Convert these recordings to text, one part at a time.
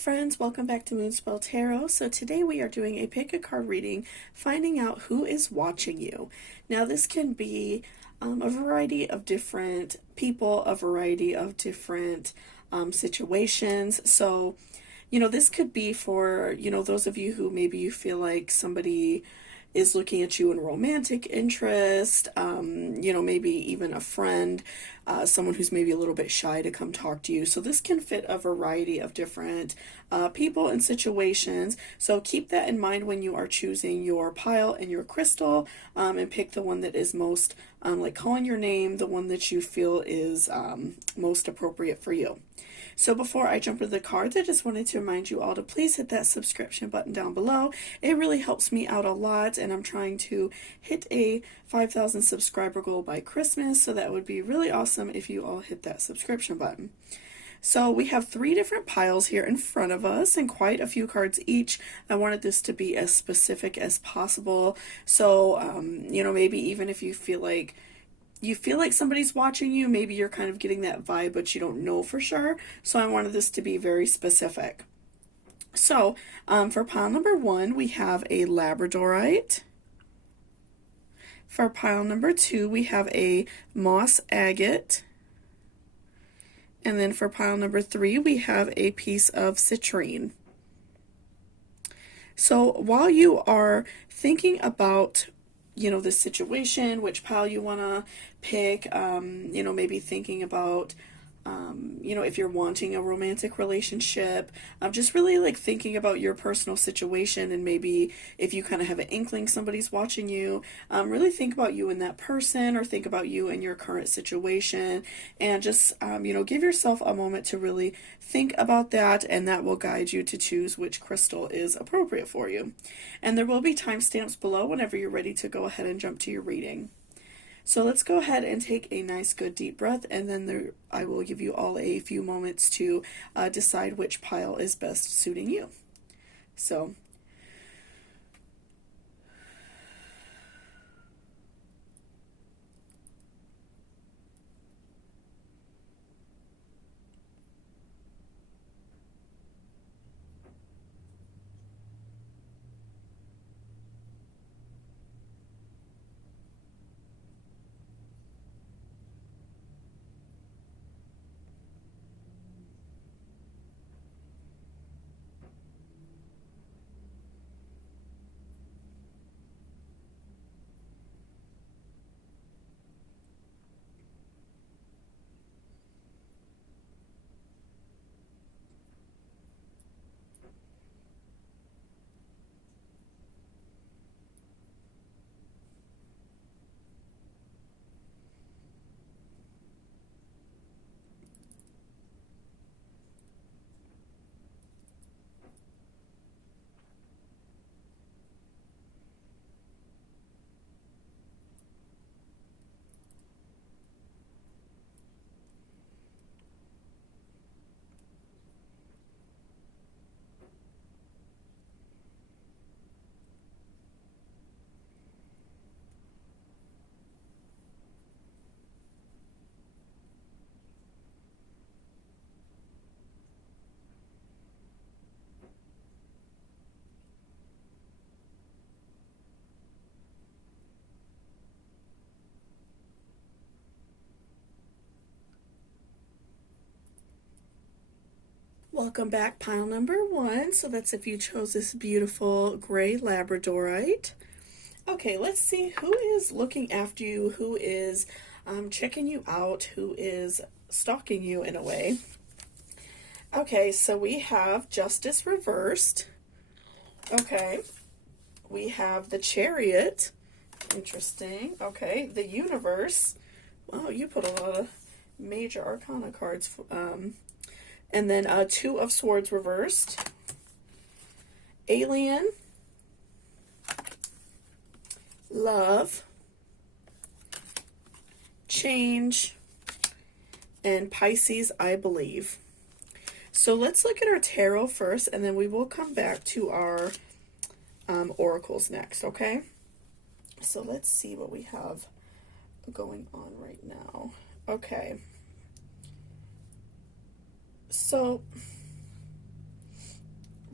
friends, welcome back to Moonspell Tarot. So today we are doing a pick a card reading, finding out who is watching you. Now this can be a variety of different people, a variety of different situations. So, this could be for, those of you who maybe you feel like somebody is looking at you in romantic interest, maybe even a friend, someone who's maybe a little bit shy to come talk to you. So this can fit a variety of different people and situations. So keep that in mind when you are choosing your pile and your crystal, and pick the one that is most, like calling your name, the one that you feel is most appropriate for you. So before I jump into the cards, I just wanted to remind you all to please hit that subscription button down below. It really helps me out a lot, and I'm trying to hit a 5,000 subscriber goal by Christmas, so that would be really awesome if you all hit that subscription button. So we have 3 different piles here in front of us and quite a few cards each. I wanted this to be as specific as possible. So, maybe even if you feel like somebody's watching you, maybe you're kind of getting that vibe, but you don't know for sure. So I wanted this to be very specific. So for pile number 1, we have a Labradorite. For pile number 2, we have a moss agate. And then for pile number 3, we have a piece of citrine. So while you are thinking about the situation, which pile you want to pick, maybe thinking about, if you're wanting a romantic relationship, just really like thinking about your personal situation, and maybe if you kind of have an inkling somebody's watching you, really think about you and that person, or think about you and your current situation, and just, give yourself a moment to really think about that, and that will guide you to choose which crystal is appropriate for you. And there will be timestamps below whenever you're ready to go ahead and jump to your reading. So let's go ahead and take a nice good deep breath, and then I will give you all a few moments to decide which pile is best suiting you. So welcome back, pile number 1. So that's if you chose this beautiful gray Labradorite. Okay, let's see who is looking after you, who is checking you out, who is stalking you in a way. Okay, so we have Justice reversed. Okay, we have the Chariot. Interesting. Okay, the Universe. Wow, you put a lot of major arcana cards. And then 2 of Swords reversed. Alien. Love. Change. And Pisces, I believe. So let's look at our tarot first, and then we will come back to our oracles next, okay? So let's see what we have going on right now. Okay. So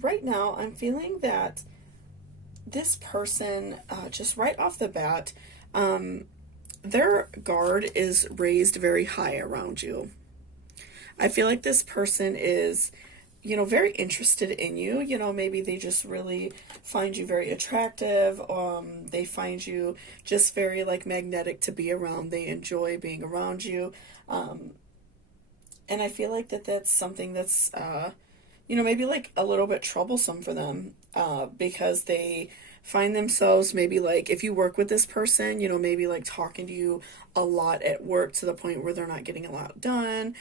right now I'm feeling that this person, just right off the bat, their guard is raised very high around you. I feel like this person is, very interested in you. Maybe they just really find you very attractive. They find you just very like magnetic to be around. They enjoy being around you. And I feel like that's something that's, maybe like a little bit troublesome for them, because they find themselves maybe like if you work with this person, maybe like talking to you a lot at work to the point where they're not getting a lot done.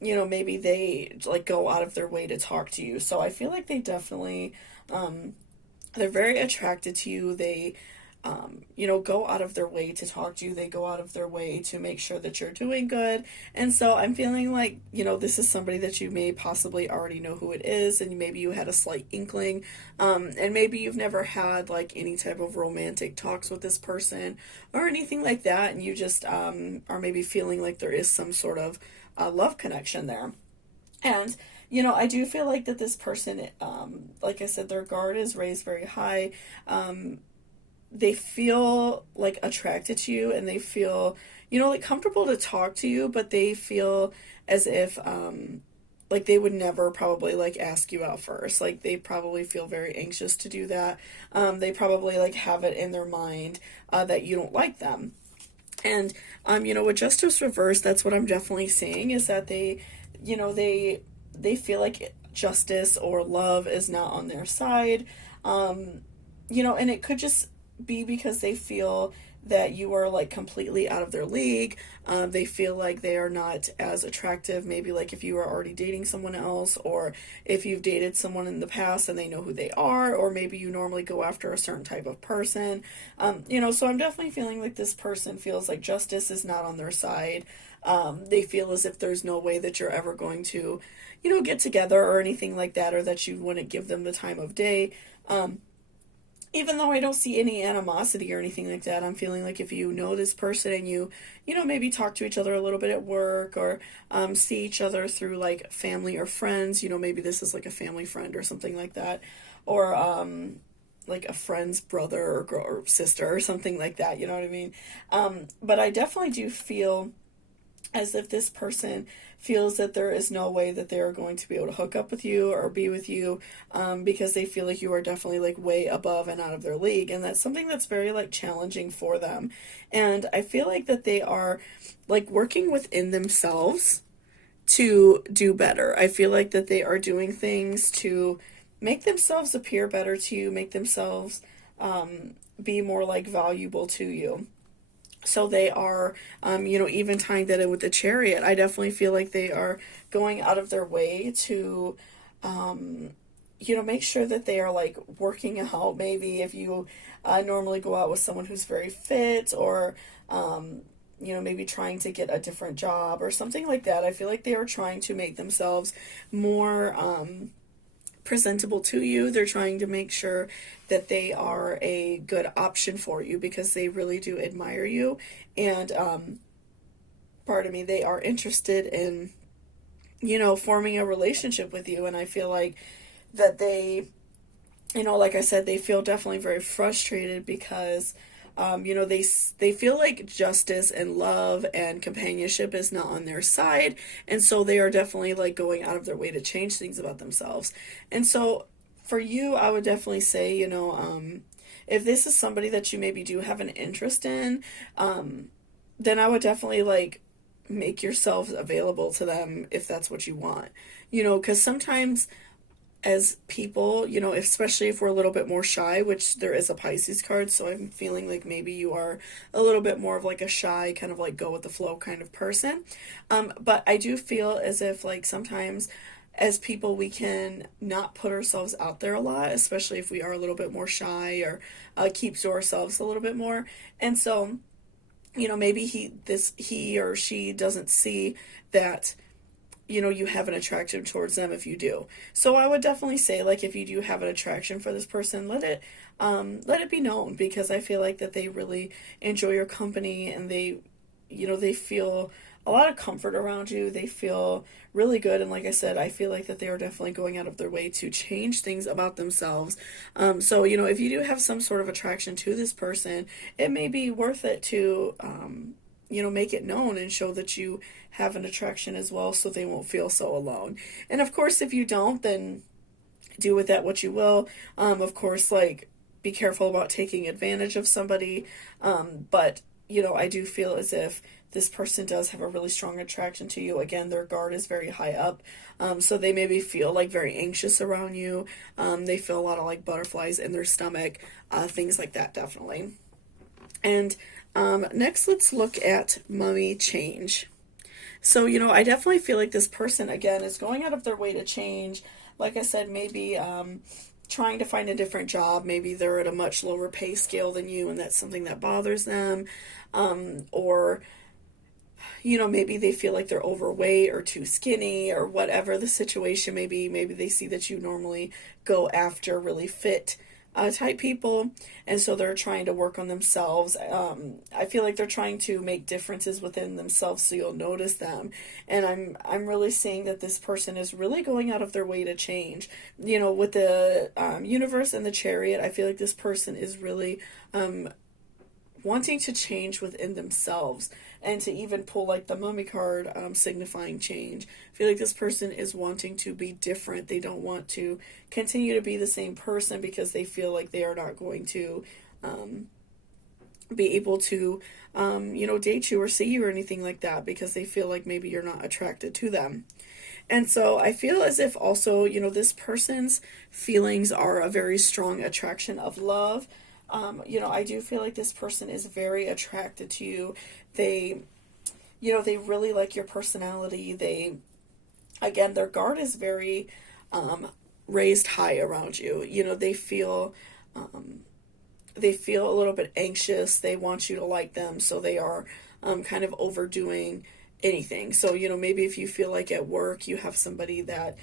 Maybe they like go out of their way to talk to you. So I feel like they definitely, they're very attracted to you. They, go out of their way to talk to you. They go out of their way to make sure that you're doing good. And so I'm feeling like, this is somebody that you may possibly already know who it is, and maybe you had a slight inkling, and maybe you've never had like any type of romantic talks with this person or anything like that, and you just are maybe feeling like there is some sort of love connection there. And I do feel like that this person, like I said, their guard is raised very high. They feel like attracted to you, and they feel, like comfortable to talk to you, but they feel as if, like they would never probably like ask you out first. Like they probably feel very anxious to do that. They probably like have it in their mind, that you don't like them. And, with justice reversed, that's what I'm definitely seeing, is that they feel like justice or love is not on their side. And it could just be because they feel that you are like completely out of their league. They feel like they are not as attractive, maybe like if you are already dating someone else, or if you've dated someone in the past and they know who they are, or maybe you normally go after a certain type of person. So I'm definitely feeling like this person feels like justice is not on their side. They feel as if there's no way that you're ever going to, get together or anything like that, or that you wouldn't give them the time of day. Even though I don't see any animosity or anything like that, I'm feeling like if you know this person and you maybe talk to each other a little bit at work, or see each other through like family or friends, maybe this is like a family friend or something like that, or like a friend's brother or sister or something like that, you know what I mean? But I definitely do feel as if this person feels that there is no way that they are going to be able to hook up with you or be with you, because they feel like you are definitely like way above and out of their league, and that's something that's very like challenging for them. And I feel like that they are like working within themselves to do better. I feel like that they are doing things to make themselves appear better to you, make themselves be more like valuable to you. So they are, even tying that in with the Chariot, I definitely feel like they are going out of their way to, make sure that they are like working out. Maybe if you normally go out with someone who's very fit, or, maybe trying to get a different job or something like that. I feel like they are trying to make themselves more, presentable to you. They're trying to make sure that they are a good option for you, because they really do admire you, and pardon me, they are interested in forming a relationship with you. And I feel like that they, like I said, they feel definitely very frustrated because they feel like justice and love and companionship is not on their side, and so they are definitely like going out of their way to change things about themselves. And so for you, I would definitely say, if this is somebody that you maybe do have an interest in, then I would definitely like make yourself available to them if that's what you want, because sometimes as people, especially if we're a little bit more shy, which there is a Pisces card, so I'm feeling like maybe you are a little bit more of like a shy, kind of like go with the flow kind of person. But I do feel as if like sometimes as people we can not put ourselves out there a lot, especially if we are a little bit more shy, or keep to ourselves a little bit more. And so, maybe he or she doesn't see that you have an attraction towards them if you do. So I would definitely say, like, if you do have an attraction for this person, let it be known, because I feel like that they really enjoy your company, and they feel a lot of comfort around you. They feel really good, and like I said, I feel like that they are definitely going out of their way to change things about themselves. So if you do have some sort of attraction to this person, it may be worth it to make it known and show that you have an attraction as well, so they won't feel so alone. And of course, if you don't, then do with that what you will. Of course, like, be careful about taking advantage of somebody. But I do feel as if this person does have a really strong attraction to you. Again, their guard is very high up. So they maybe feel like very anxious around you. They feel a lot of like butterflies in their stomach, things like that, definitely. And next, let's look at mummy change. So, I definitely feel like this person, again, is going out of their way to change. Like I said, maybe trying to find a different job. Maybe they're at a much lower pay scale than you, and that's something that bothers them. Or, maybe they feel like they're overweight or too skinny or whatever the situation may be. Maybe they see that you normally go after really fit type people, and so they're trying to work on themselves. I feel like they're trying to make differences within themselves so you'll notice them, and I'm really seeing that this person is really going out of their way to change. With the universe and the chariot, I feel like this person is really wanting to change within themselves, and to even pull like the mummy card, signifying change. I feel like this person is wanting to be different. They don't want to continue to be the same person because they feel like they are not going to be able to date you or see you or anything like that, because they feel like maybe you're not attracted to them. And so I feel as if also, this person's feelings are a very strong attraction of love. I do feel like this person is very attracted to you. They really like your personality. Again, their guard is very raised high around you. They feel a little bit anxious. They want you to like them, so they are kind of overdoing anything. So, maybe if you feel like at work you have somebody that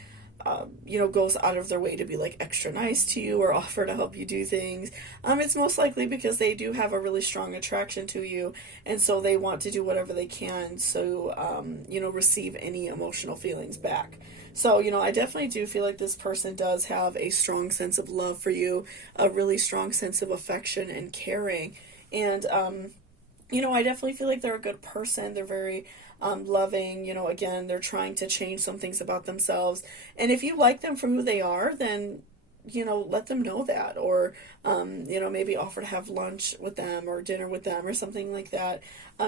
goes out of their way to be like extra nice to you or offer to help you do things, it's most likely because they do have a really strong attraction to you, and so they want to do whatever they can so receive any emotional feelings back. So, I definitely do feel like this person does have a strong sense of love for you, a really strong sense of affection and caring. And I definitely feel like they're a good person. They're very loving. Again, they're trying to change some things about themselves. And if you like them for who they are, then, let them know that. Or, maybe offer to have lunch with them or dinner with them or something like that,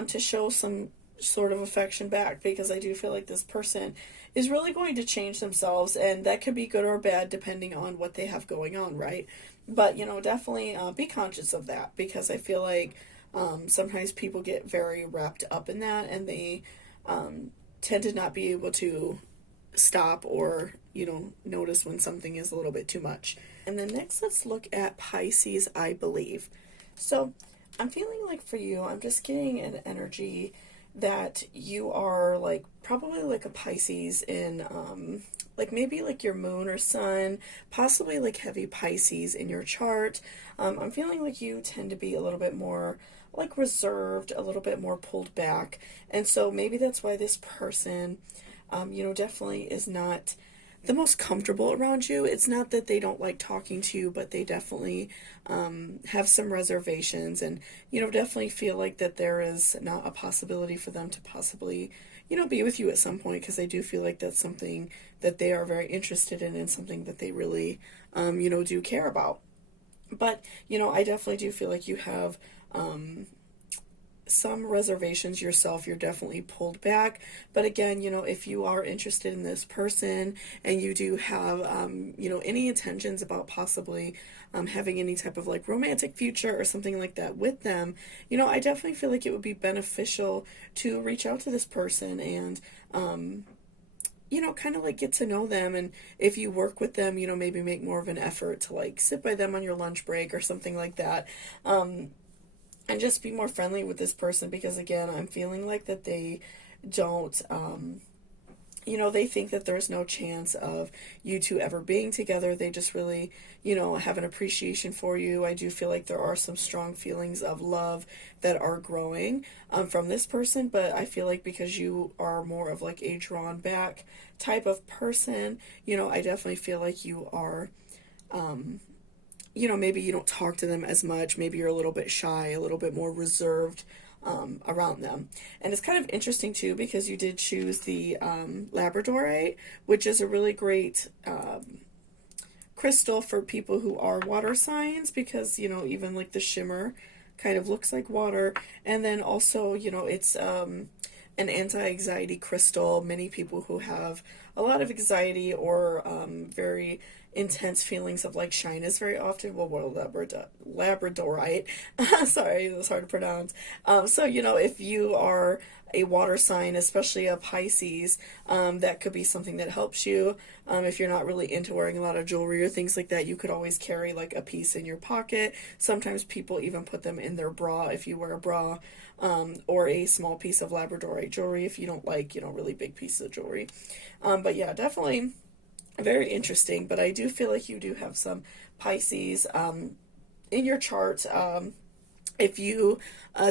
to show some sort of affection back, because I do feel like this person is really going to change themselves, and that could be good or bad depending on what they have going on, right? But, definitely be conscious of that, because I feel like sometimes people get very wrapped up in that, and they tend to not be able to stop or, notice when something is a little bit too much. And then next, let's look at Pisces, I believe. So I'm feeling like for you, I'm just getting an energy that you are like probably like a Pisces in like maybe like your moon or sun, possibly like heavy Pisces in your chart. I'm feeling like you tend to be a little bit more like reserved, a little bit more pulled back, and so maybe that's why this person definitely is not the most comfortable around you. It's not that they don't like talking to you, but they definitely have some reservations, and definitely feel like that there is not a possibility for them to possibly be with you at some point, because I do feel like that's something that they are very interested in and something that they really do care about. But I definitely do feel like you have some reservations yourself. You're definitely pulled back. But again, if you are interested in this person and you do have, any intentions about possibly having any type of like romantic future or something like that with them, I definitely feel like it would be beneficial to reach out to this person and, kind of like get to know them. And if you work with them, maybe make more of an effort to like sit by them on your lunch break or something like that. And just be more friendly with this person, because again, I'm feeling like that they don't you know, they think that there's no chance of you two ever being together. They just really, you know, have an appreciation for you. I do feel like there are some strong feelings of love that are growing from this person, but I feel like because you are more of like a drawn back type of person, you know, I definitely feel like you are, you know, maybe you don't talk to them as much. Maybe you're a little bit shy, a little bit more reserved around them. And it's kind of interesting too because you did choose the Labradorite, which is a really great crystal for people who are water signs because, you know, even like the shimmer kind of looks like water. And then also, you know, it's an anti-anxiety crystal. Many people who have a lot of anxiety or very intense feelings of like shyness very often will wear Labradorite. Sorry, it was hard to pronounce. So, you know, if you are a water sign, especially a Pisces, that could be something that helps you. If you're not really into wearing a lot of jewelry or things like that, you could always carry like a piece in your pocket. Sometimes people even put them in their bra if you wear a bra, or a small piece of Labradorite jewelry if you don't like, you know, really big pieces of jewelry. But yeah, definitely very interesting. But I do feel like you do have some Pisces in your chart. If you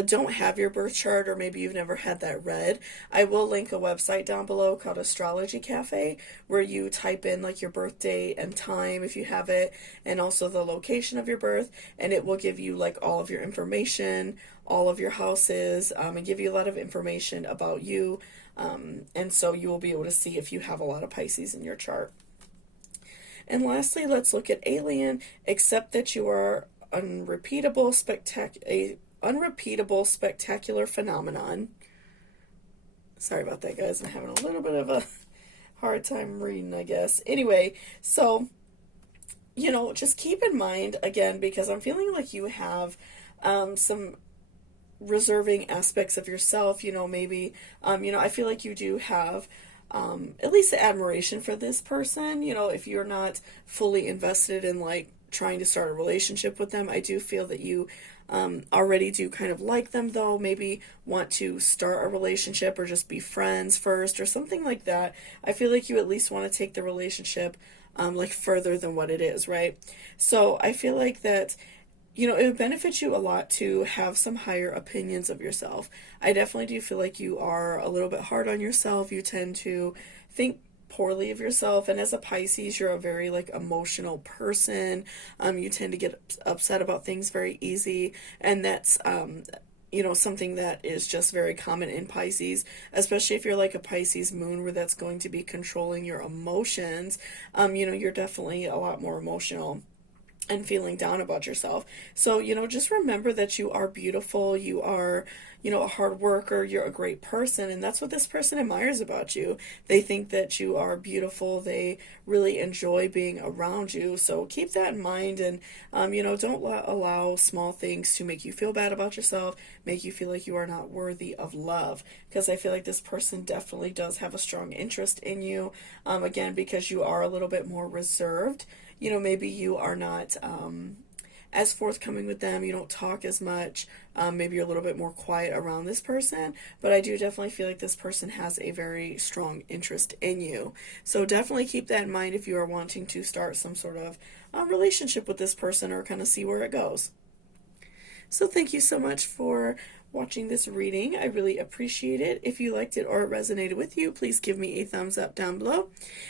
don't have your birth chart, or maybe you've never had that read, I will link a website down below called Astrology Cafe, where you type in like your birth date and time if you have it, and also the location of your birth, and it will give you like all of your information, all of your houses, and give you a lot of information about you. And so you will be able to see if you have a lot of Pisces in your chart. And lastly, let's look at alien. Accept that you are unrepeatable, spectacular phenomenon. Sorry about that, guys. I'm having a little bit of a hard time reading, I guess. Anyway, so, you know, just keep in mind, again, because I'm feeling like you have some reserving aspects of yourself, you know, maybe, you know, I feel like you do have at least admiration for this person. You know, if you're not fully invested in like trying to start a relationship with them, I do feel that you already do kind of like them, though. Maybe want to start a relationship or just be friends first or something like that. I feel like you at least want to take the relationship like further than what it is, right? So I feel like that, you know, it would benefit you a lot to have some higher opinions of yourself. I definitely do feel like you are a little bit hard on yourself. You tend to think poorly of yourself, and as a Pisces, you're a very like emotional person. You tend to get upset about things very easy, and that's you know, something that is just very common in Pisces, especially if you're like a Pisces moon where that's going to be controlling your emotions. You know, you're definitely a lot more emotional and feeling down about yourself. So, you know, just remember that you are beautiful, you are, you know, a hard worker, you're a great person, and that's what this person admires about you. They think that you are beautiful, they really enjoy being around you. So keep that in mind, and, you know, don't allow small things to make you feel bad about yourself, make you feel like you are not worthy of love, because I feel like this person definitely does have a strong interest in you, again, because you are a little bit more reserved. You know, maybe you are not as forthcoming with them, you don't talk as much, maybe you're a little bit more quiet around this person, but I do definitely feel like this person has a very strong interest in you. So definitely keep that in mind if you are wanting to start some sort of relationship with this person or kind of see where it goes. So thank you so much for watching this reading. I really appreciate it. If you liked it or it resonated with you, please give me a thumbs up down below.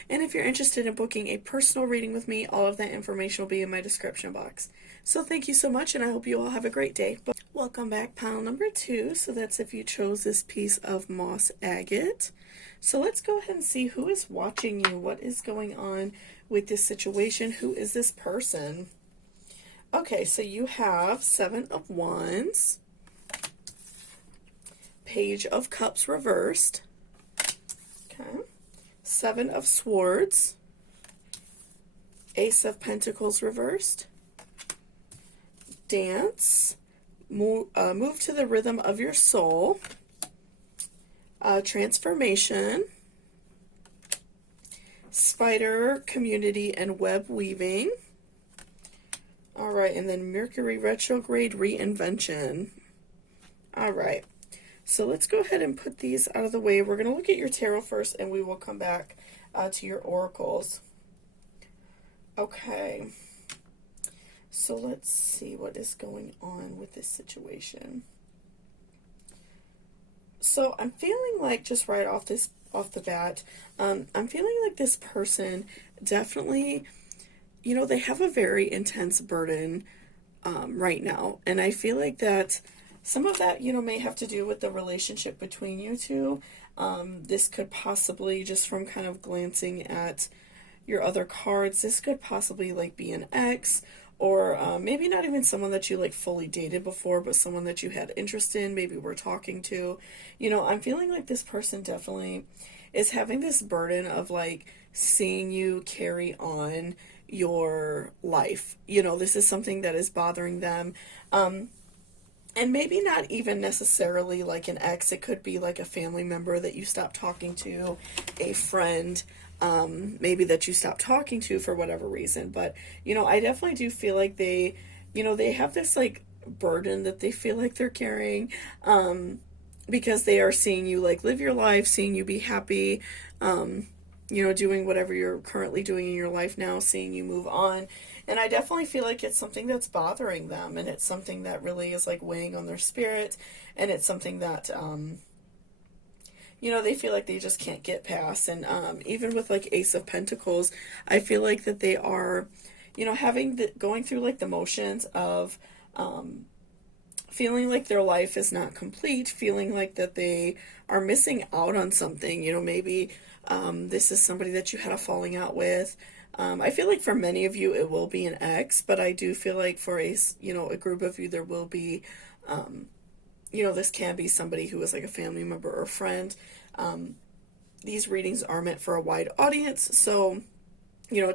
And if you're interested in booking a personal reading with me, all of that information will be in my description box. So thank you so much, and I hope you all have a great day. Welcome back, pile number 2. So that's if you chose this piece of moss agate. So let's go ahead and see who is watching you. What is going on with this situation? Who is this person? Okay, so you have 7 of Wands, Page of Cups reversed, okay, 7 of Swords, Ace of Pentacles reversed, Dance, move to the rhythm of your soul, Transformation, Spider, Community, and Web Weaving. All right, and then Mercury retrograde, reinvention. All right, So let's go ahead and put these out of the way. We're going to look at your tarot first, and we will come back to your oracles. Okay. So let's see what is going on with this situation. So I'm feeling like, just right off the bat, I'm feeling like this person definitely, they have a very intense burden right now. And I feel like that some of that, may have to do with the relationship between you two. This could possibly, just from kind of glancing at your other cards, this could possibly like be an ex, or maybe not even someone that you like fully dated before, but someone that you had interest in, maybe were talking to. I'm feeling like this person definitely is having this burden of like seeing you carry on your life. This is something that is bothering them. And maybe not even necessarily like an ex. It could be like a family member that you stopped talking to, a friend, maybe that you stopped talking to for whatever reason. But, I definitely do feel like they have this like burden that they feel like they're carrying, because they are seeing you like live your life, seeing you be happy, doing whatever you're currently doing in your life now, seeing you move on. And I definitely feel like it's something that's bothering them, and it's something that really is like weighing on their spirit, and it's something that, they feel like they just can't get past. And even with like Ace of Pentacles, I feel like that they are, going through like the motions of feeling like their life is not complete, feeling like that they are missing out on something. Maybe this is somebody that you had a falling out with. I feel like for many of you it will be an ex, but I do feel like for a group of you there will be, this can be somebody who is like a family member or friend. These readings are meant for a wide audience, so,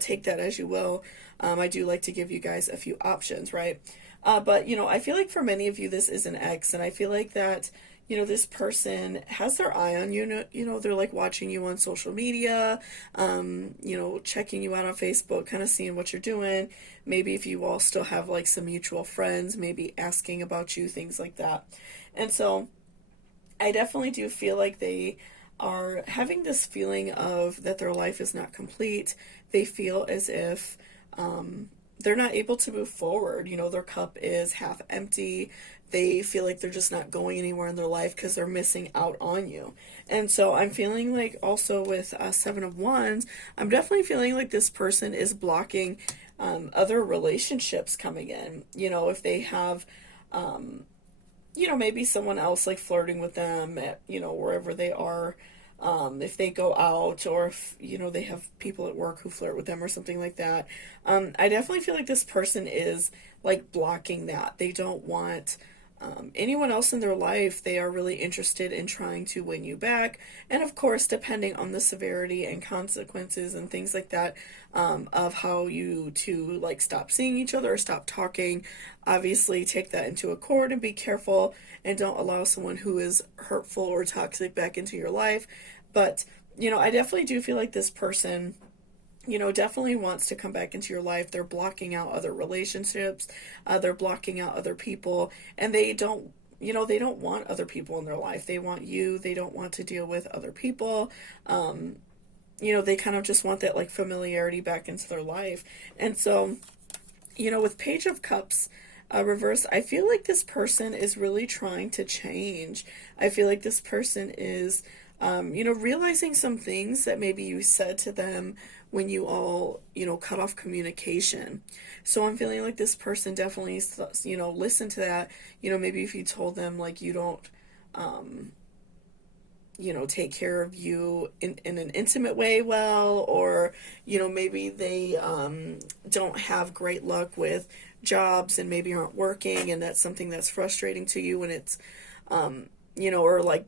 take that as you will. I do like to give you guys a few options, right? But, I feel like for many of you this is an ex, and I feel like that, this person has their eye on you. They're like watching you on social media, checking you out on Facebook, kind of seeing what you're doing. Maybe if you all still have like some mutual friends, maybe asking about you, things like that. And so I definitely do feel like they are having this feeling of that their life is not complete. They feel as if they're not able to move forward. Their cup is half empty. They feel like they're just not going anywhere in their life because they're missing out on you. And so I'm feeling like also with Seven of Wands, I'm definitely feeling like this person is blocking other relationships coming in. If they have, maybe someone else like flirting with them at, wherever they are. If they go out, or if, they have people at work who flirt with them or something like that. I definitely feel like this person is like blocking that. They don't want anyone else in their life. They are really interested in trying to win you back. And of course, depending on the severity and consequences and things like that, of how you two like stop seeing each other or stop talking, obviously take that into account and be careful and don't allow someone who is hurtful or toxic back into your life. But, I definitely do feel like this person, definitely wants to come back into your life. They're blocking out other relationships. They're blocking out other people, and they don't want other people in their life. They want you. They don't want to deal with other people. They kind of just want that like familiarity back into their life. And so, with Page of Cups reverse, I feel like this person is really trying to change. I feel like this person is, realizing some things that maybe you said to them when you all, cut off communication. So I'm feeling like this person definitely, listen to that. Maybe if you told them like you don't, take care of you in an intimate way well, or, maybe they don't have great luck with jobs and maybe aren't working, and that's something that's frustrating to you, and it's, or like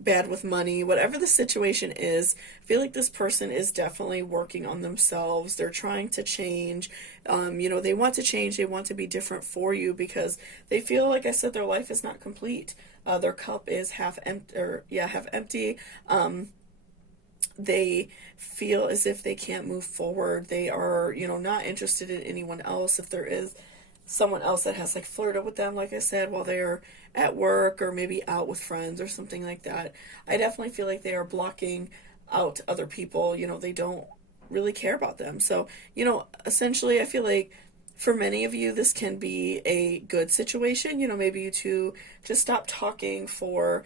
bad with money, whatever the situation is. I feel like this person is definitely working on themselves. They're trying to change. They want to change. They want to be different for you because they feel, like I said, their life is not complete. Their cup is half empty. They feel as if they can't move forward. They are, not interested in anyone else. If there is someone else that has like flirted with them, like I said, while they're at work or maybe out with friends or something like that. I definitely feel like they are blocking out other people. They don't really care about them. So, essentially, I feel like for many of you, this can be a good situation. Maybe you two just stop talking for,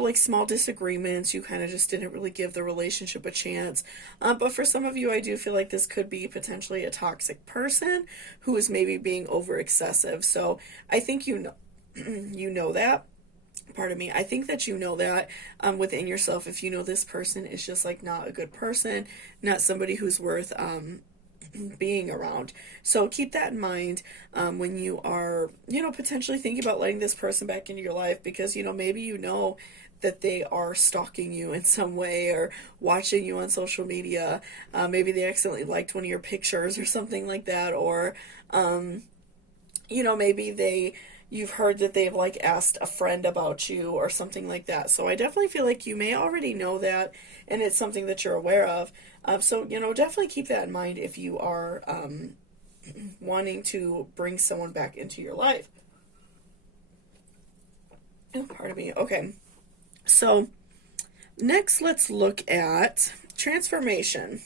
like small disagreements. You kind of just didn't really give the relationship a chance. But for some of you, I do feel like this could be potentially a toxic person who is maybe being over excessive. So I think you know that. Pardon me. I think that you know that within yourself. If you know this person is just like not a good person, not somebody who's worth being around. So keep that in mind when you are, potentially thinking about letting this person back into your life, because, maybe that they are stalking you in some way or watching you on social media. Maybe they accidentally liked one of your pictures or something like that. Or, maybe you've heard that they've like asked a friend about you or something like that. So I definitely feel like you may already know that, and it's something that you're aware of. So, definitely keep that in mind if you are wanting to bring someone back into your life. Oh, pardon me. Okay. So next, let's look at transformation.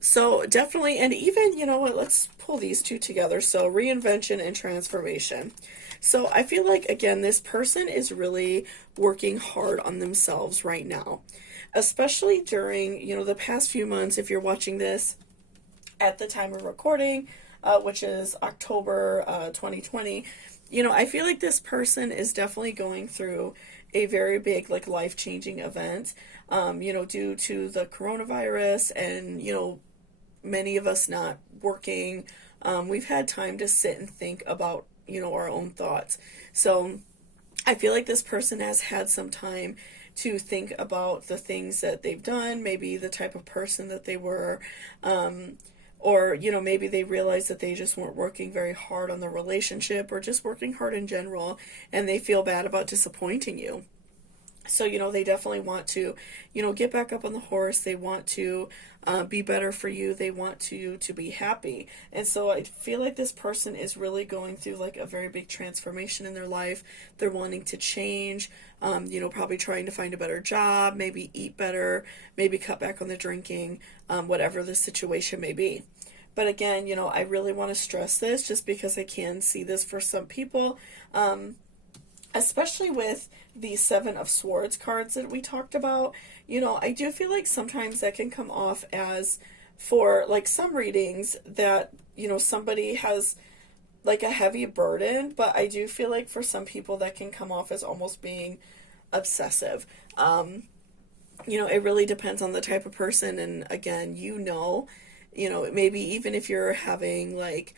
So definitely, and even, what, let's pull these two together. So reinvention and transformation. So I feel like, again, this person is really working hard on themselves right now, especially during, the past few months. If you're watching this at the time of recording, which is October 2020, I feel like this person is definitely going through a very big, like, life-changing event, due to the coronavirus and, many of us not working. We've had time to sit and think about, our own thoughts. So I feel like this person has had some time to think about the things that they've done, maybe the type of person that they were, or, maybe they realized that they just weren't working very hard on the relationship or just working hard in general, and they feel bad about disappointing you. So, they definitely want to, get back up on the horse. They want to be better for you. They want you to be happy. And so I feel like this person is really going through like a very big transformation in their life. They're wanting to change, probably trying to find a better job, maybe eat better, maybe cut back on the drinking, whatever the situation may be. But again, I really want to stress this just because I can see this for some people. Especially with the Seven of Swords cards that we talked about, I do feel like sometimes that can come off as, for like some readings, that, somebody has like a heavy burden, but I do feel like for some people that can come off as almost being obsessive. It really depends on the type of person, and again, maybe even if you're having like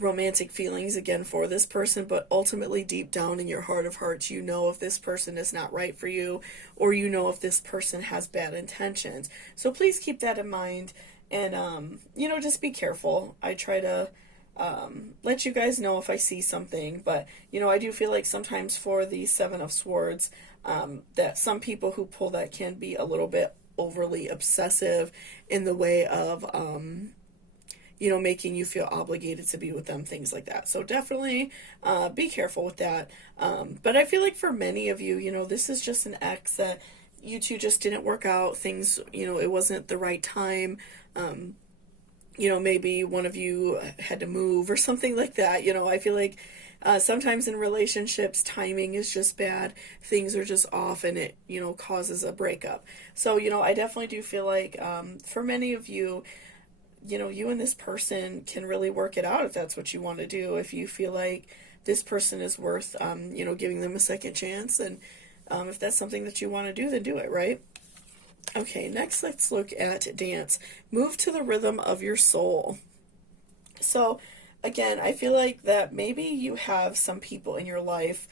romantic feelings again for this person, but ultimately deep down in your heart of hearts, if this person is not right for you, or if this person has bad intentions. So please keep that in mind, and just be careful. I try to let you guys know if I see something, but I do feel like sometimes for the Seven of Swords, that some people who pull that can be a little bit overly obsessive in the way of making you feel obligated to be with them, things like that. So definitely be careful with that. But I feel like for many of you, this is just an ex that you two just didn't work out. Things, it wasn't the right time. Maybe one of you had to move or something like that. I feel like sometimes in relationships, timing is just bad. Things are just off, and it, causes a breakup. So, I definitely do feel like for many of you, you and this person can really work it out if that's what you want to do. If you feel like this person is worth, giving them a second chance, and if that's something that you want to do, then do it, right? Okay, next let's look at dance. Move to the rhythm of your soul. So, again, I feel like that maybe you have some people in your life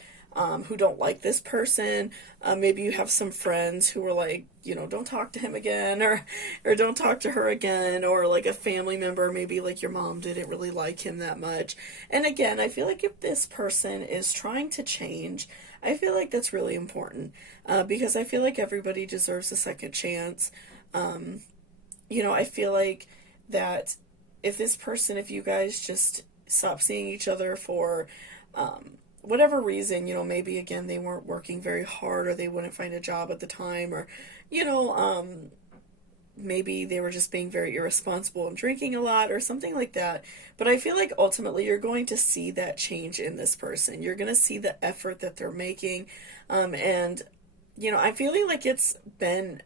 who don't like this person. Maybe you have some friends who are like, don't talk to him again, or don't talk to her again, or like a family member, maybe like your mom didn't really like him that much. And again, I feel like if this person is trying to change, I feel like that's really important, because I feel like everybody deserves a second chance. I feel like that if this person, if you guys just stop seeing each other for whatever reason, maybe again they weren't working very hard or they wouldn't find a job at the time, or, you know, maybe they were just being very irresponsible and drinking a lot or something like that. But I feel like ultimately you're going to see that change in this person. You're going to see the effort that they're making. And, I'm feeling like it's been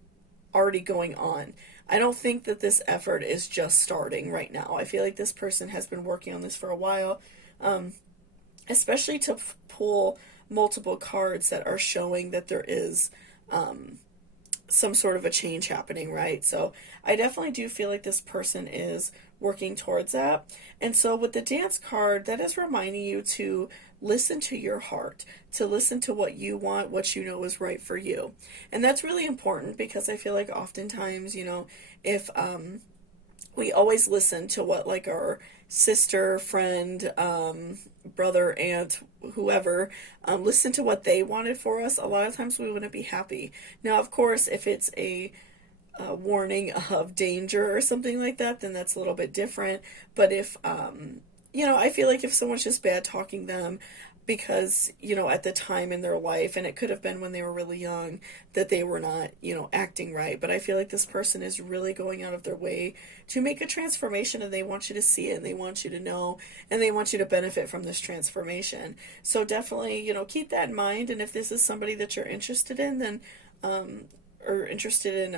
already going on. I don't think that this effort is just starting right now. I feel like this person has been working on this for a while, especially to pull multiple cards that are showing that there is some sort of a change happening, right? So I definitely do feel like this person is working towards that. And so with the dance card, that is reminding you to listen to your heart, to listen to what you want, what you know is right for you. And that's really important because I feel like oftentimes, if we always listen to what like our sister, friend, brother, aunt, whoever, listen to what they wanted for us, a lot of times we wouldn't be happy. Now, of course, if it's a warning of danger or something like that, then that's a little bit different. But if, I feel like if someone's just bad talking them because, at the time in their life, and it could have been when they were really young, that they were not, acting right. But I feel like this person is really going out of their way to make a transformation, and they want you to see it, and they want you to know, and they want you to benefit from this transformation. So definitely, keep that in mind. And if this is somebody that you're interested in, then, or interested in,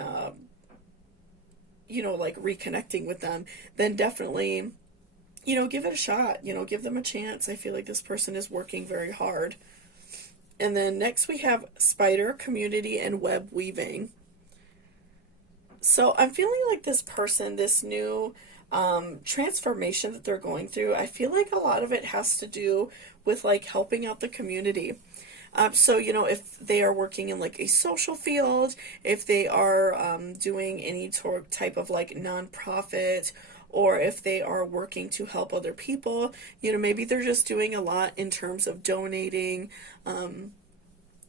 like reconnecting with them, then definitely, give it a shot, give them a chance. I feel like this person is working very hard. And then next we have spider, community, and web weaving. So I'm feeling like this person, this new transformation that they're going through, I feel like a lot of it has to do with like helping out the community. So, if they are working in like a social field, if they are doing any type of like nonprofit, or if they are working to help other people, maybe they're just doing a lot in terms of donating,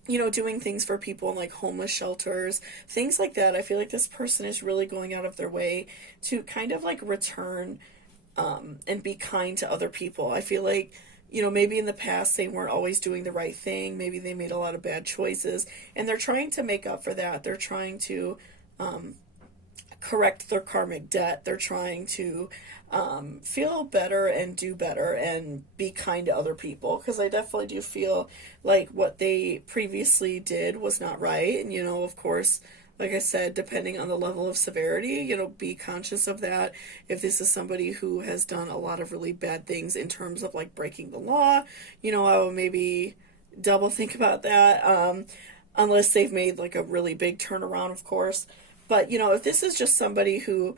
doing things for people in like homeless shelters, things like that. I feel like this person is really going out of their way to kind of like return and be kind to other people. I feel like, maybe in the past they weren't always doing the right thing. Maybe they made a lot of bad choices, and they're trying to make up for that. They're trying to correct their karmic debt. They're trying to feel better and do better and be kind to other people, because I definitely do feel like what they previously did was not right. And, of course, like I said, depending on the level of severity, be conscious of that. If this is somebody who has done a lot of really bad things in terms of like breaking the law, I will maybe double think about that, unless they've made like a really big turnaround, of course. But, if this is just somebody who,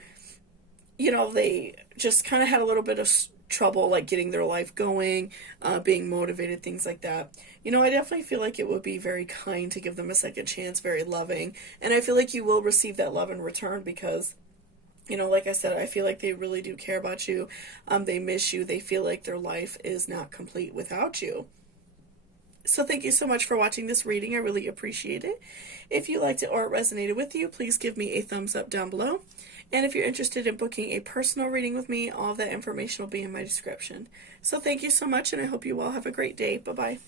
they just kind of had a little bit of trouble, like getting their life going, being motivated, things like that, I definitely feel like it would be very kind to give them a second chance, very loving. And I feel like you will receive that love in return because, like I said, I feel like they really do care about you. They miss you. They feel like their life is not complete without you. So thank you so much for watching this reading. I really appreciate it. If you liked it or it resonated with you, please give me a thumbs up down below. And if you're interested in booking a personal reading with me, all of that information will be in my description. So thank you so much, and I hope you all have a great day. Bye-bye.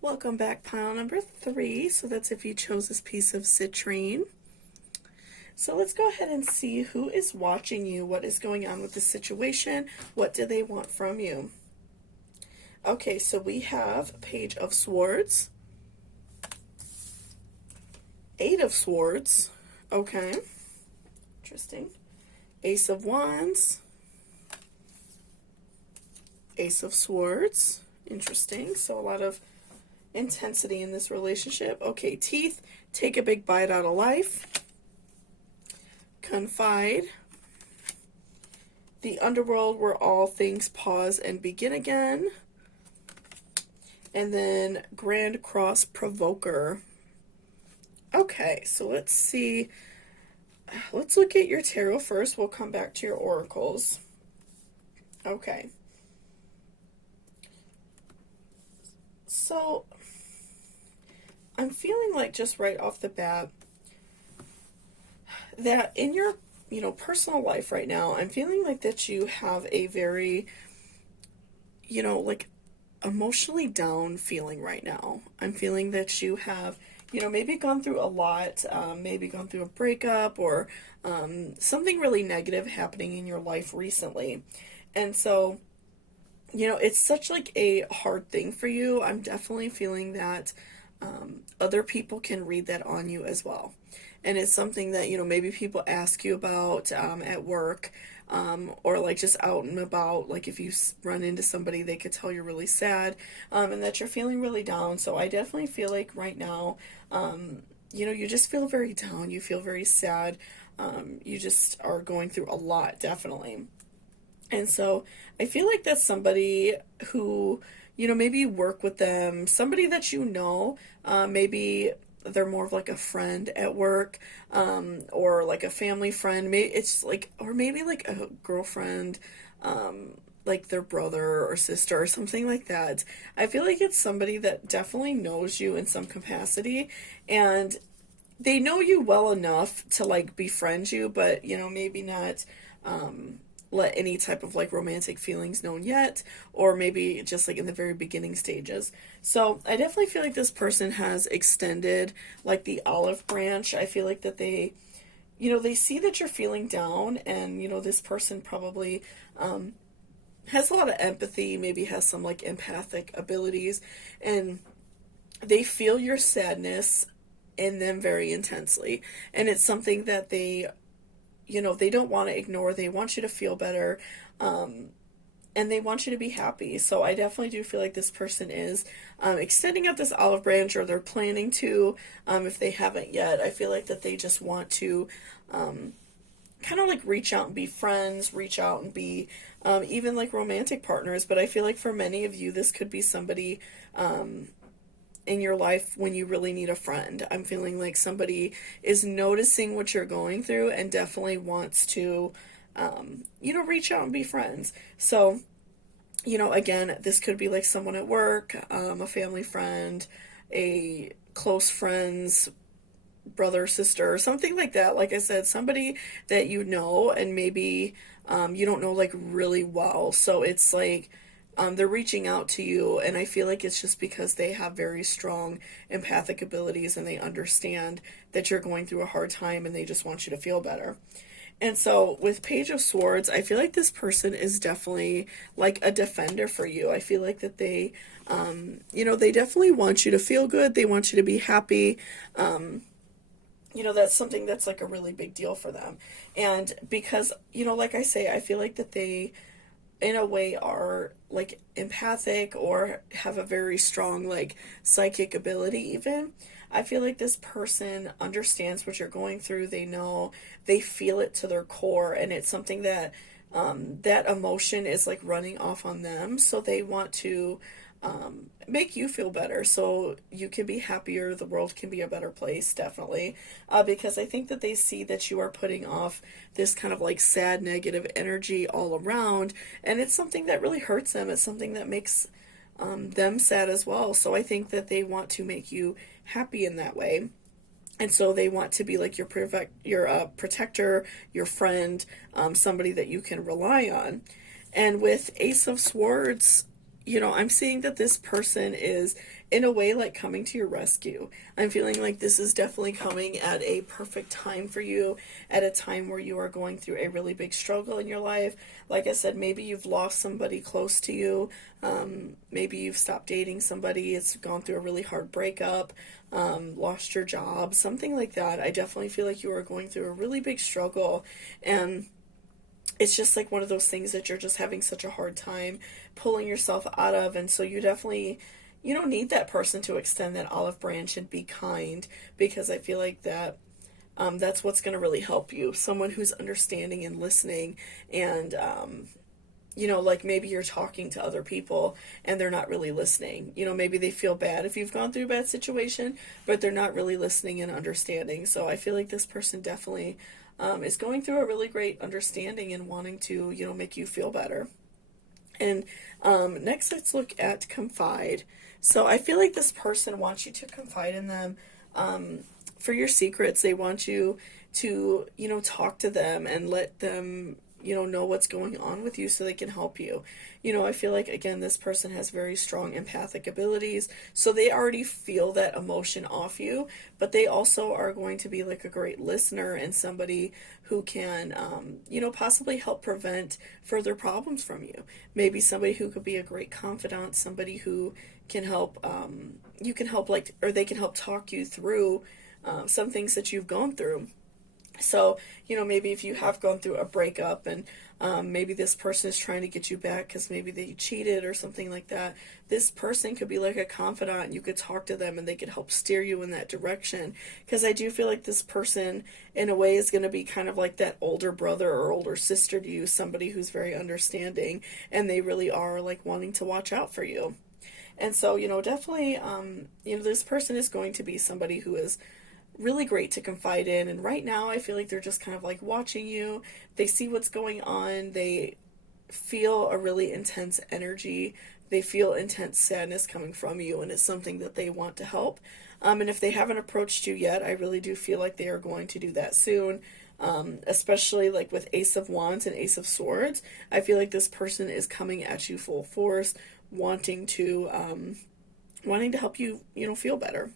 Welcome back, pile number 3. So that's if you chose this piece of citrine. So let's go ahead and see who is watching you, what is going on with the situation, what do they want from you. Okay, so we have Page of Swords, 8 of Swords, okay, interesting, Ace of Wands, Ace of Swords, interesting, so a lot of intensity in this relationship. Okay, Teeth, take a big bite out of life, Confide, the Underworld, where all things pause and begin again. And then Grand Cross Provoker. Okay, so let's see. Let's look at your tarot first. We'll come back to your oracles. Okay. So, I'm feeling like just right off the bat that in your personal life right now, I'm feeling like that you have a very, like emotionally down feeling right now. I'm feeling that you have, maybe gone through a lot, maybe gone through a breakup or something really negative happening in your life recently. And so, it's such like a hard thing for you. I'm definitely feeling that other people can read that on you as well. And it's something that, maybe people ask you about at work, or like just out and about. Like if you run into somebody, they could tell you're really sad, and that you're feeling really down. So I definitely feel like right now, you just feel very down. You feel very sad. You just are going through a lot, definitely. And so I feel like that's somebody who, maybe you work with them, somebody that maybe they're more of like a friend at work, or like a family friend. Maybe it's like, or maybe like a girlfriend, like their brother or sister or something like that. I feel like it's somebody that definitely knows you in some capacity, and they know you well enough to like befriend you, but maybe not let any type of like romantic feelings known yet, or maybe just like in the very beginning stages. So I definitely feel like this person has extended like the olive branch. I feel like that they see that you're feeling down, and this person probably has a lot of empathy, maybe has some like empathic abilities, and they feel your sadness in them very intensely. And it's something that they don't want to ignore. They want you to feel better, and they want you to be happy. So I definitely do feel like this person is extending out this olive branch, or they're planning to, if they haven't yet. I feel like that they just want to kind of like reach out and be friends, reach out and be even like romantic partners. But I feel like for many of you, this could be somebody in your life when you really need a friend. I'm feeling like somebody is noticing what you're going through and definitely wants to, reach out and be friends. So, again, this could be like someone at work, a family friend, a close friend's brother, sister, or something like that. Like I said, somebody that and maybe you don't know like really well. So it's like, they're reaching out to you, and I feel like it's just because they have very strong empathic abilities, and they understand that you're going through a hard time, and they just want you to feel better. And so with Page of Swords, I feel like this person is definitely like a defender for you. I feel like that they definitely want you to feel good. They want you to be happy. That's something that's like a really big deal for them. And because, like I say, I feel like that they in a way are like empathic or have a very strong like psychic ability even. I feel like this person understands what you're going through. They feel it to their core, and it's something that that emotion is like running off on them. So they want to make you feel better so you can be happier, the world can be a better place, definitely. Because I think that they see that you are putting off this kind of like sad, negative energy all around, and it's something that really hurts them. It's something that makes them sad as well. So I think that they want to make you happy in that way. And so they want to be like your protector, your friend, somebody that you can rely on. And with Ace of Swords, I'm seeing that this person is in a way like coming to your rescue. I'm feeling like this is definitely coming at a perfect time for you, at a time where you are going through a really big struggle in your life. Like I said, maybe you've lost somebody close to you. Maybe you've stopped dating somebody. It's gone through a really hard breakup, lost your job, something like that. I definitely feel like you are going through a really big struggle, and it's just like one of those things that you're just having such a hard time pulling yourself out of. And so you definitely, need that person to extend that olive branch and be kind, because I feel like that that's what's going to really help you. Someone who's understanding and listening, and like maybe you're talking to other people and they're not really listening. Maybe they feel bad if you've gone through a bad situation, but they're not really listening and understanding. So I feel like this person definitely is going through a really great understanding and wanting to, make you feel better. And next, let's look at confide. So I feel like this person wants you to confide in them for your secrets. They want you to, talk to them and let them, know what's going on with you so they can help you. I feel like, again, this person has very strong empathic abilities, so they already feel that emotion off you, but they also are going to be like a great listener and somebody who can, possibly help prevent further problems from you. Maybe somebody who could be a great confidant, somebody who can help, you can help, like, or they can help talk you through some things that you've gone through. So, maybe if you have gone through a breakup and maybe this person is trying to get you back because maybe they cheated or something like that, this person could be like a confidant and you could talk to them and they could help steer you in that direction. Because I do feel like this person, in a way, is going to be kind of like that older brother or older sister to you, somebody who's very understanding, and they really are like wanting to watch out for you. And so, definitely, this person is going to be somebody who is really great to confide in. And right now, I feel like they're just kind of like watching you. They see what's going on. They feel a really intense energy. They feel intense sadness coming from you, and it's something that they want to help. And if they haven't approached you yet, I really do feel like they are going to do that soon. Especially like with Ace of Wands and Ace of Swords, I feel like this person is coming at you full force, wanting to help you, feel better.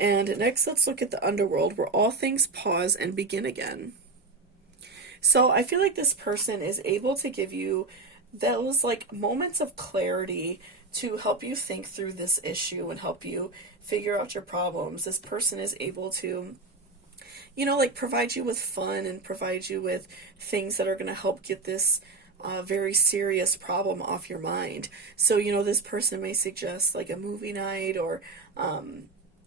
And next, let's look at the underworld, where all things pause and begin again. So I feel like this person is able to give you those like moments of clarity to help you think through this issue and help you figure out your problems. This person is able to, like provide you with fun and provide you with things that are going to help get this very serious problem off your mind. So, this person may suggest like a movie night, or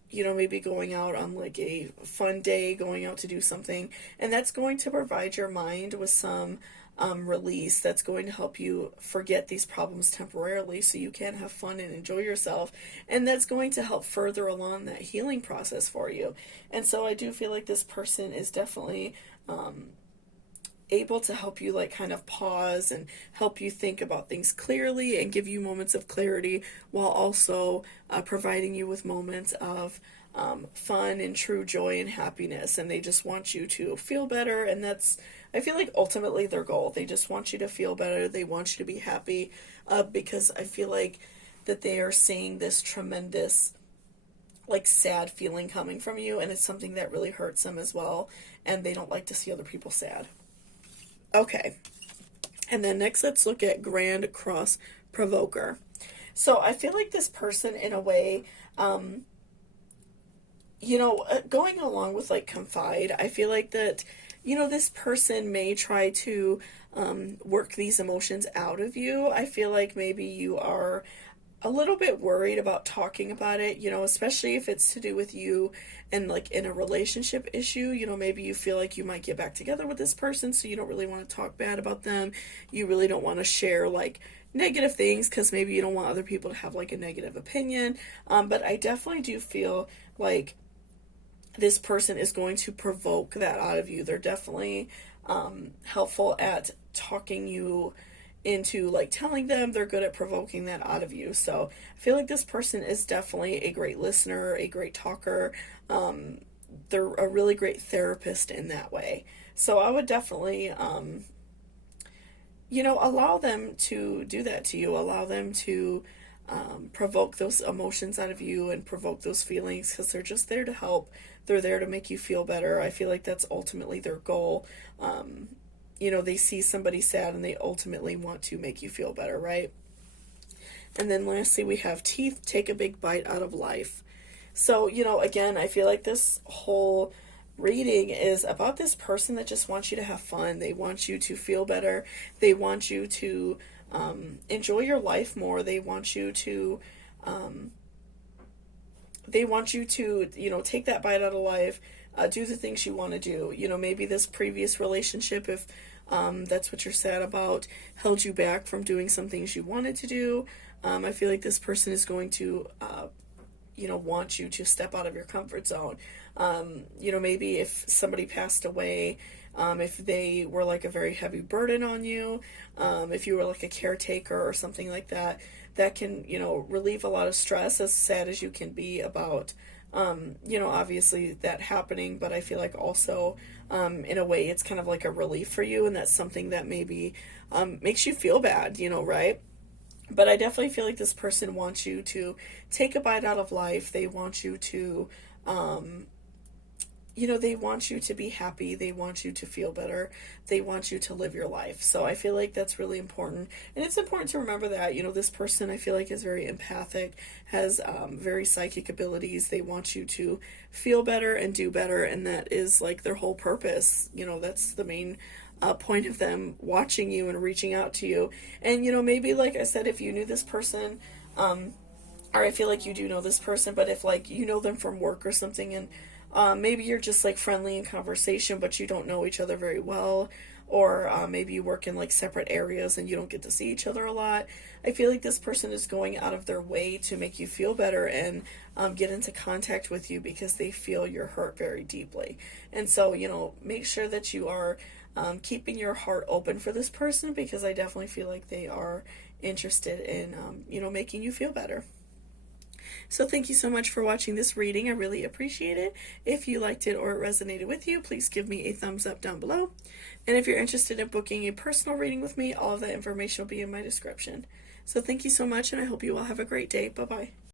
maybe going out on like a fun day, going out to do something, and that's going to provide your mind with some release. That's going to help you forget these problems temporarily so you can have fun and enjoy yourself, and that's going to help further along that healing process for you. And so I do feel like this person is definitely able to help you like kind of pause and help you think about things clearly and give you moments of clarity, while also providing you with moments of fun and true joy and happiness. And they just want you to feel better, and that's, I feel like, ultimately their goal. They just want you to feel better. They want you to be happy, because I feel like that they are seeing this tremendous like sad feeling coming from you, and it's something that really hurts them as well, and they don't like to see other people sad. Okay, and then next let's look at Grand Cross Provoker. So I feel like this person, in a way, going along with like confide, I feel like that, this person may try to work these emotions out of you. I feel like maybe you are a little bit worried about talking about it, especially if it's to do with you and like in a relationship issue. Maybe you feel like you might get back together with this person, so you don't really want to talk bad about them. You really don't want to share like negative things because maybe you don't want other people to have like a negative opinion. But I definitely do feel like this person is going to provoke that out of you. They're definitely helpful at talking you into like telling them. They're good at provoking that out of you. So I feel like this person is definitely a great listener, a great talker. They're a really great therapist in that way. So I would definitely, allow them to do that to you. Allow them to provoke those emotions out of you and provoke those feelings, because they're just there to help. They're there to make you feel better. I feel like that's ultimately their goal. They see somebody sad and they ultimately want to make you feel better, right? And then lastly, we have Teeth Take a Big Bite Out of Life. So, again, I feel like this whole reading is about this person that just wants you to have fun. They want you to feel better. They want you to enjoy your life more. They want you to, take that bite out of life, do the things you want to do. Maybe this previous relationship, if that's what you're sad about, held you back from doing some things you wanted to do. I feel like this person is going to, want you to step out of your comfort zone. Maybe if somebody passed away, if they were like a very heavy burden on you, if you were like a caretaker or something like that, that can, relieve a lot of stress, as sad as you can be about Obviously that happening, but I feel like also, in a way, it's kind of like a relief for you, and that's something that maybe makes you feel bad, right? But I definitely feel like this person wants you to take a bite out of life. They want you to, they want you to be happy. They want you to feel better. They want you to live your life. So I feel like that's really important. And it's important to remember that, this person I feel like is very empathic, has very psychic abilities. They want you to feel better and do better. And that is like their whole purpose. That's the main point of them watching you and reaching out to you. And, maybe like I said, if you knew this person, or I feel like you do know this person, but if like you know them from work or something, and maybe you're just like friendly in conversation, but you don't know each other very well, or maybe you work in like separate areas and you don't get to see each other a lot. I feel like this person is going out of their way to make you feel better and get into contact with you because they feel your hurt very deeply. And so, make sure that you are keeping your heart open for this person, because I definitely feel like they are interested in, making you feel better. So thank you so much for watching this reading. I really appreciate it. If you liked it or it resonated with you, please give me a thumbs up down below. And if you're interested in booking a personal reading with me, all of that information will be in my description. So thank you so much, and I hope you all have a great day. Bye-bye.